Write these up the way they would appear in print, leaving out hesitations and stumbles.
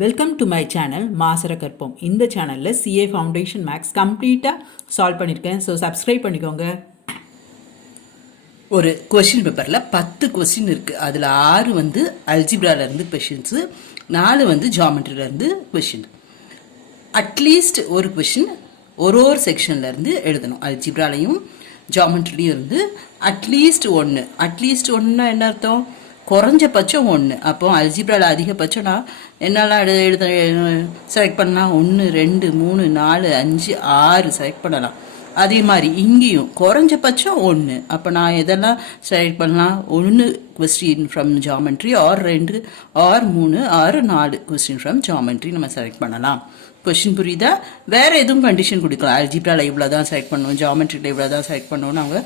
Welcome to my channel மாசரக்கற்போம். இந்த சேனலில் சிஏ ஃபவுண்டேஷன் மேக்ஸ் கம்ப்ளீட்டாக சால்வ் பண்ணியிருக்கேன். ஸோ சப்ஸ்கிரைப் பண்ணிக்கோங்க. ஒரு கொஷின் பேப்பரில் 10 கொஸ்டின் இருக்குது. அதில் 6 வந்து அல்ஜிப்ராலேருந்து கொஷின்ஸு, 4 வந்து ஜாமெட்ரிலேருந்து கொஷின். அட்லீஸ்ட் ஒரு கொஷின் ஒரு செக்ஷன்லேருந்து எழுதணும். அல்ஜிப்ராலையும் ஜாமெட்ரிலையும் இருந்து அட்லீஸ்ட் ஒன்று என்ன அர்த்தம்? குறைஞ்சபட்சம் 1. அப்போ அல்ஜிப்ராவில் அதிகபட்சம் நான் என்னால் எழுத செலக்ட் பண்ணலாம் 1 2 3 4 5 6 செலக்ட் பண்ணலாம். அதே மாதிரி இங்கேயும் குறைஞ்சபட்சம் 1. அப்போ நான் எதெல்லாம் செலக்ட் பண்ணலாம்? 1 question from geometry, or 2 or 3 or 4 question from geometry நம்ம செலக்ட் பண்ணலாம். கொஸ்டின் புரியுதா? வேறு எதுவும் கண்டிஷன் கொடுக்கலாம். அல்ஜிப்ராவில் இவ்வளோ தான் செலக்ட் பண்ணணும், ஜாமெட்ரியில் இவ்வளோ தான் செலக்ட் பண்ணணும்னு அவங்க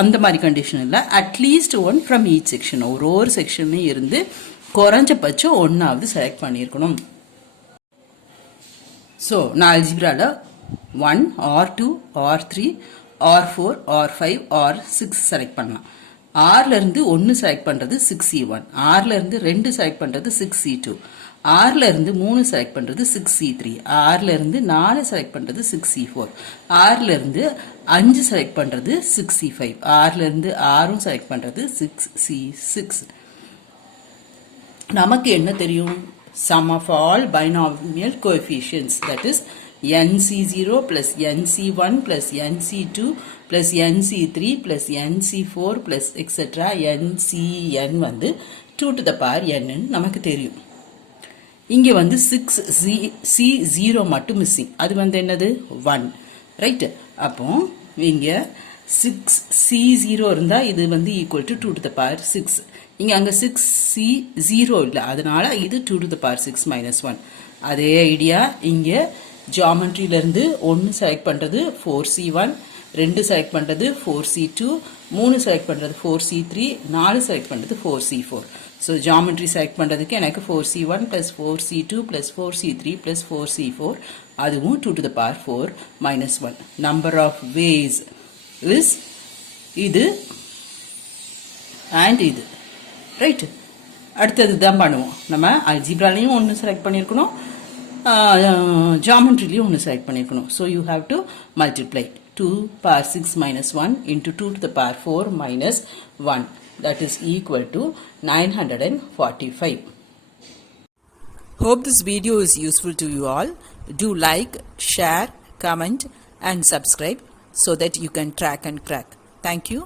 அந்த மாதிரி கண்டிஷன் இல்லை. அட்லீஸ்ட் 1 ஃப்ரம் ஈச் செக்ஷன், ஒரு செக்ஷன்லையும் இருந்து குறைஞ்சபட்சம் 1ஆவது செலக்ட் பண்ணியிருக்கணும். ஸோ நான் அல்ஜிப்ராவில் 1 or 2 or 3 or 4 or 5 or 6 select பண்ணலாம். ஆர்லேருந்து 1 செலக்ட் பண்ணுறது 6C1, ஆர்லேருந்து 2 செலக்ட் பண்ணுறது 6C2, ஆர்லேருந்து 3 செலக்ட் பண்ணுறது 6C3, ஆர்லேருந்து 4 செலக்ட் பண்ணுறது 6C4, ஆர்லேருந்து 5 செலக்ட் பண்ணுறது 6C5, ஆர்லேருந்து 6 செலக்ட் பண்ணுறது 6C6. நமக்கு என்ன தெரியும்? Sum of all binomial coefficients, that is nc0 plus nc1 plus nc2 plus nc3 plus nc4 plus etc. ncn வந்து 2 to the power n நமக்கு தெரியும். இங்கே வந்து 6c0 மட்டும் மிஸ்ஸிங். அது வந்து என்னது? 1. ரைட்டு. அப்போ இங்கே 6c0 இருந்தால் இது வந்து equal to 2 to the power 6. இங்கே அங்கே 6c0 இல்லை, அதனால இது 2 to the power 6 minus 1. அதே ஐடியா இங்கே ஜாமெட்ரியிலேருந்து 1 செலக்ட் பண்ணுறது 4c1, 2 செலக்ட் பண்ணுறது 4c2, 3 செலக்ட் பண்ணுறது 4c3, 4 செலக்ட் பண்ணுறது 4c4. ஸோ ஜாமெட்ரி செலக்ட் பண்ணுறதுக்கு எனக்கு 4c1 plus 4c2 plus 4c3 plus 4c4, அதுவும் 2 to the power 4 minus 1. Number of ways is இது அண்ட் இது. ரைட்டு. அடுத்தது தான் பண்ணுவோம். நம்ம அல்ஜிப்ராலையும் 1 செலக்ட் பண்ணியிருக்கணும், ஜாமெட்ரிலையும் 1 செலக்ட் பண்ணியிருக்கணும். So you have to multiply 2 power 6 minus 1 into 2 to the power 4 minus 1. That is equal to 945. Hope this video is useful to you all. Do like, share, comment and subscribe so that you can track and crack. Thank you.